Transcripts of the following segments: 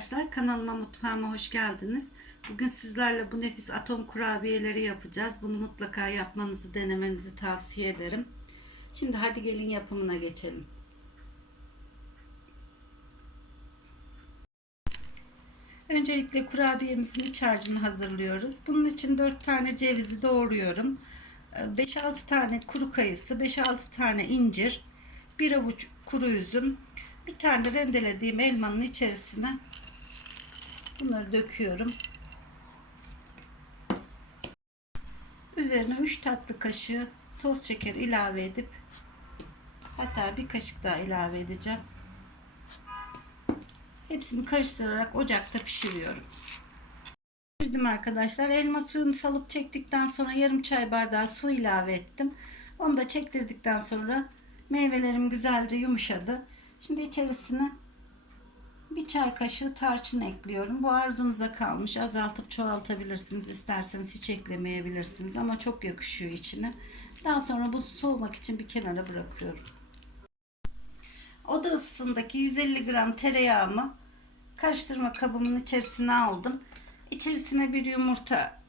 arkadaşlar kanalıma mutfağıma hoş geldiniz. Bugün sizlerle bu nefis atom kurabiyeleri yapacağız. Bunu mutlaka yapmanızı denemenizi tavsiye ederim. Şimdi hadi gelin yapımına geçelim. Öncelikle kurabiyemizin iç harcını hazırlıyoruz. Bunun için 4 tane cevizi doğruyorum. 5-6 tane kuru kayısı, 5-6 tane incir, bir avuç kuru üzüm, bir tane de rendelediğim elmanın içerisine bunları döküyorum. Üzerine 3 tatlı kaşığı toz şeker ilave edip hatta bir kaşık daha ilave edeceğim. Hepsini karıştırarak ocakta pişiriyorum. Pişirdim arkadaşlar. Elma suyunu salıp çektikten sonra yarım çay bardağı su ilave ettim. Onu da çektirdikten sonra meyvelerim güzelce yumuşadı. Şimdi içerisine bir çay kaşığı tarçın ekliyorum. Bu arzunuza kalmış. Azaltıp çoğaltabilirsiniz. İsterseniz hiç eklemeyebilirsiniz. Ama çok yakışıyor içine. Daha sonra bu soğumak için bir kenara bırakıyorum. Oda ısısındaki 150 gram tereyağımı karıştırma kabımın içerisine aldım. İçerisine bir yumurta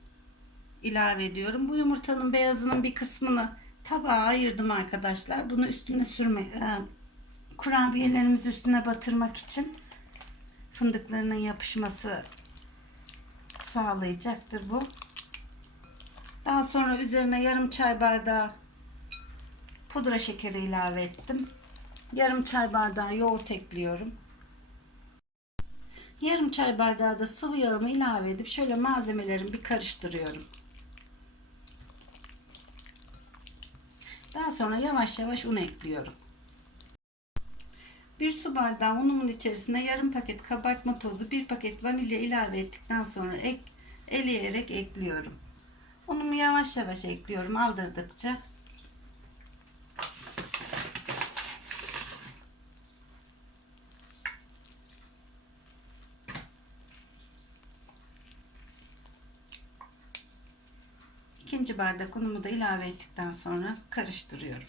ilave ediyorum. Bu yumurtanın beyazının bir kısmını tabağa ayırdım arkadaşlar. Bunu üstüne sürme, e, kurabiyelerimizi üstüne batırmak için fındıklarının yapışması sağlayacaktır bu. Daha sonra üzerine yarım çay bardağı pudra şekeri ilave ettim. Yarım çay bardağı yoğurt ekliyorum. Yarım çay bardağı da sıvı yağımı ilave edip şöyle malzemelerimi bir karıştırıyorum. Daha sonra yavaş yavaş un ekliyorum. Bir su bardağı unumun içerisine yarım paket kabartma tozu, bir paket vanilya ilave ettikten sonra ek, eleyerek ekliyorum. Unumu yavaş yavaş ekliyorum aldırdıkça. İkinci bardak unumu da ilave ettikten sonra karıştırıyorum.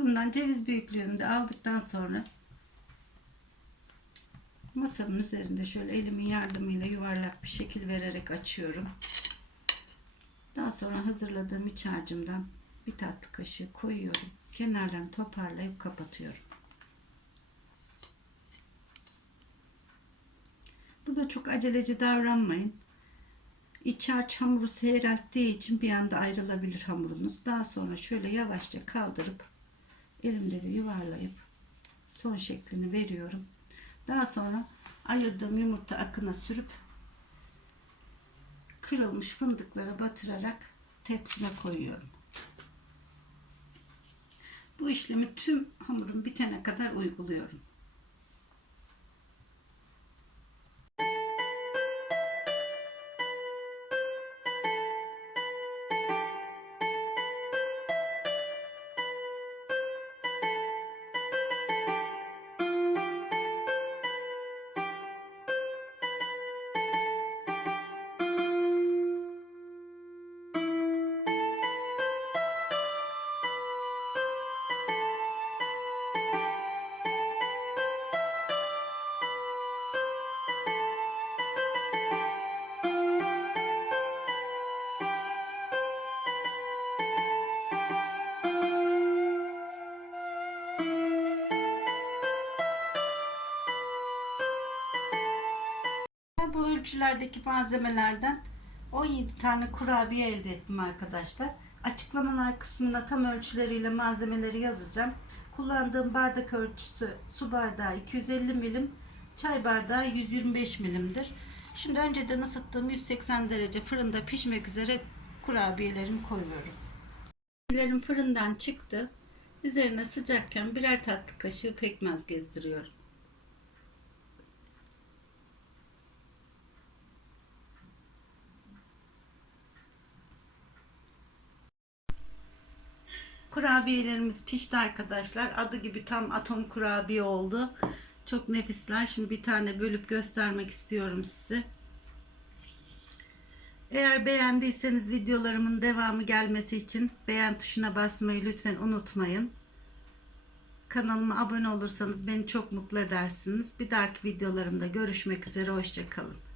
Hamurumdan ceviz büyüklüğünde aldıktan sonra masanın üzerinde şöyle elimin yardımıyla yuvarlak bir şekil vererek açıyorum. Daha sonra hazırladığım iç harcımdan bir tatlı kaşığı koyuyorum. Kenarlarını toparlayıp kapatıyorum. Burada çok aceleci davranmayın. İç harç hamuru seyrelttiği için bir anda ayrılabilir hamurunuz. Daha sonra şöyle yavaşça kaldırıp elimde yuvarlayıp son şeklini veriyorum. Daha sonra ayırdığım yumurta akına sürüp kırılmış fındıkları batırarak tepsime koyuyorum. Bu işlemi tüm hamurum bitene kadar uyguluyorum. Bu ölçülerdeki malzemelerden 17 tane kurabiye elde ettim arkadaşlar. Açıklamalar kısmına tam ölçüleriyle malzemeleri yazacağım. Kullandığım bardak ölçüsü su bardağı 250 milim, çay bardağı 125 milimdir. Şimdi önceden ısıttığım 180 derece fırında pişmek üzere kurabiyelerimi koyuyorum. Kurabiyelerim fırından çıktı. Üzerine sıcakken birer tatlı kaşığı pekmez gezdiriyorum. Kurabiyelerimiz pişti arkadaşlar. Adı gibi tam atom kurabiye oldu. Çok nefisler. Şimdi bir tane bölüp göstermek istiyorum size. Eğer beğendiyseniz videolarımın devamı gelmesi için beğen tuşuna basmayı lütfen unutmayın. Kanalıma abone olursanız beni çok mutlu edersiniz. Bir dahaki videolarımda görüşmek üzere. Hoşçakalın.